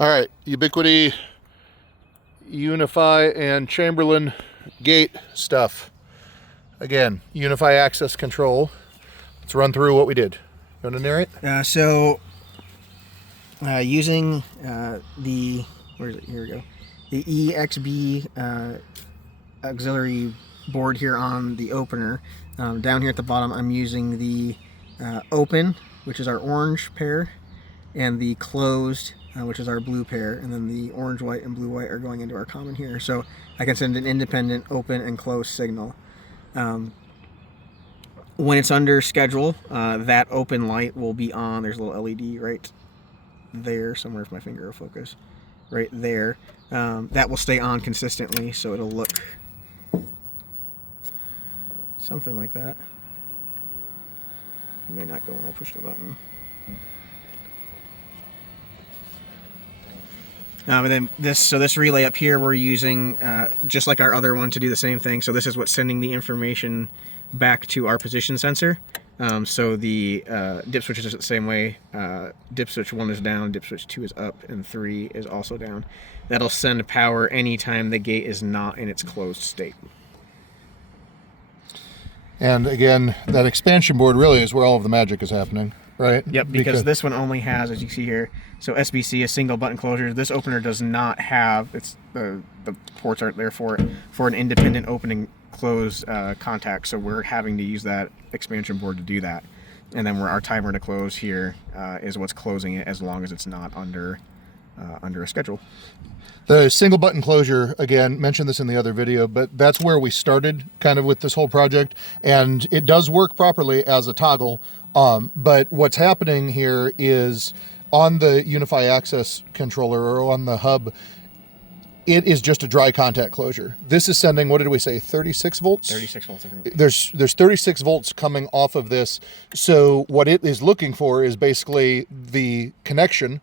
All right, Ubiquiti, Unifi, and Chamberlin gate stuff. Again, Unifi access control. Let's run through what we did. You want to narrate? Using the, where is it? Here we go. The EXB auxiliary board here on the opener. Down here at the bottom, I'm using the open, which is our orange pair, and the closed, which is our blue pair, and then the orange, white, and blue, white are going into our common here. So I can send an independent open and closed signal. When it's under schedule, that open light will be on. There's a little LED right there, somewhere if my finger will focus, right there. That will stay on consistently, so it'll look something like that. It may not go when I push the button. And then this relay up here, we're using just like our other one to do the same thing. So this is what's sending the information back to our position sensor. So the dip switch is the same way. Dip switch 1 is down, dip switch 2 is up, and 3 is also down. That'll send power anytime the gate is not in its closed state. And again, that expansion board really is where all of the magic is happening, right? Yep, because this one only has, as you see here, so SBC, a single button closure. This opener does not have, the ports aren't there for it, for an independent open and close contact, so we're having to use that expansion board to do that. And then our timer to close here is what's closing it as long as it's not under a schedule. The single button closure, again, mentioned this in the other video, but that's where we started kind of with this whole project, and it does work properly as a toggle. But what's happening here is on the Unifi Access controller or on the hub, it is just a dry contact closure. This is sending, what did we say, 36 volts? 36 volts, I think. There's 36 volts coming off of this. So what it is looking for is basically the connection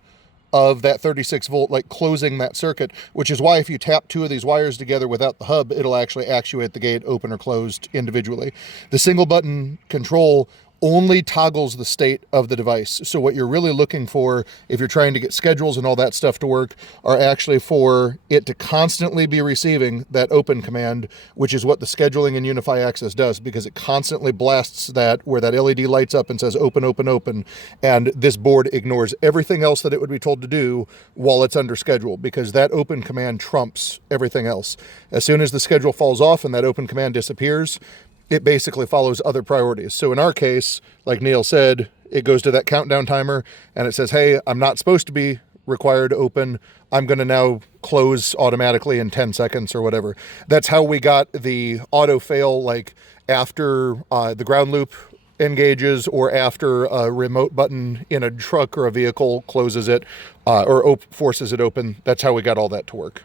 of that 36 volt, like closing that circuit, which is why if you tap 2 of these wires together without the hub, it'll actually actuate the gate open or closed individually. The single button control only toggles the state of the device. So what you're really looking for, if you're trying to get schedules and all that stuff to work, are actually for it to constantly be receiving that open command, which is what the scheduling in Unifi Access does, because it constantly blasts that where that LED lights up and says open, open, open, and this board ignores everything else that it would be told to do while it's under schedule, because that open command trumps everything else. As soon as the schedule falls off and that open command disappears, it basically follows other priorities. So in our case, like Neil said, it goes to that countdown timer and it says, hey, I'm not supposed to be required to open. I'm going to now close automatically in 10 seconds or whatever. That's how we got the auto fail, like after the ground loop engages or after a remote button in a truck or a vehicle closes it or forces it open. That's how we got all that to work.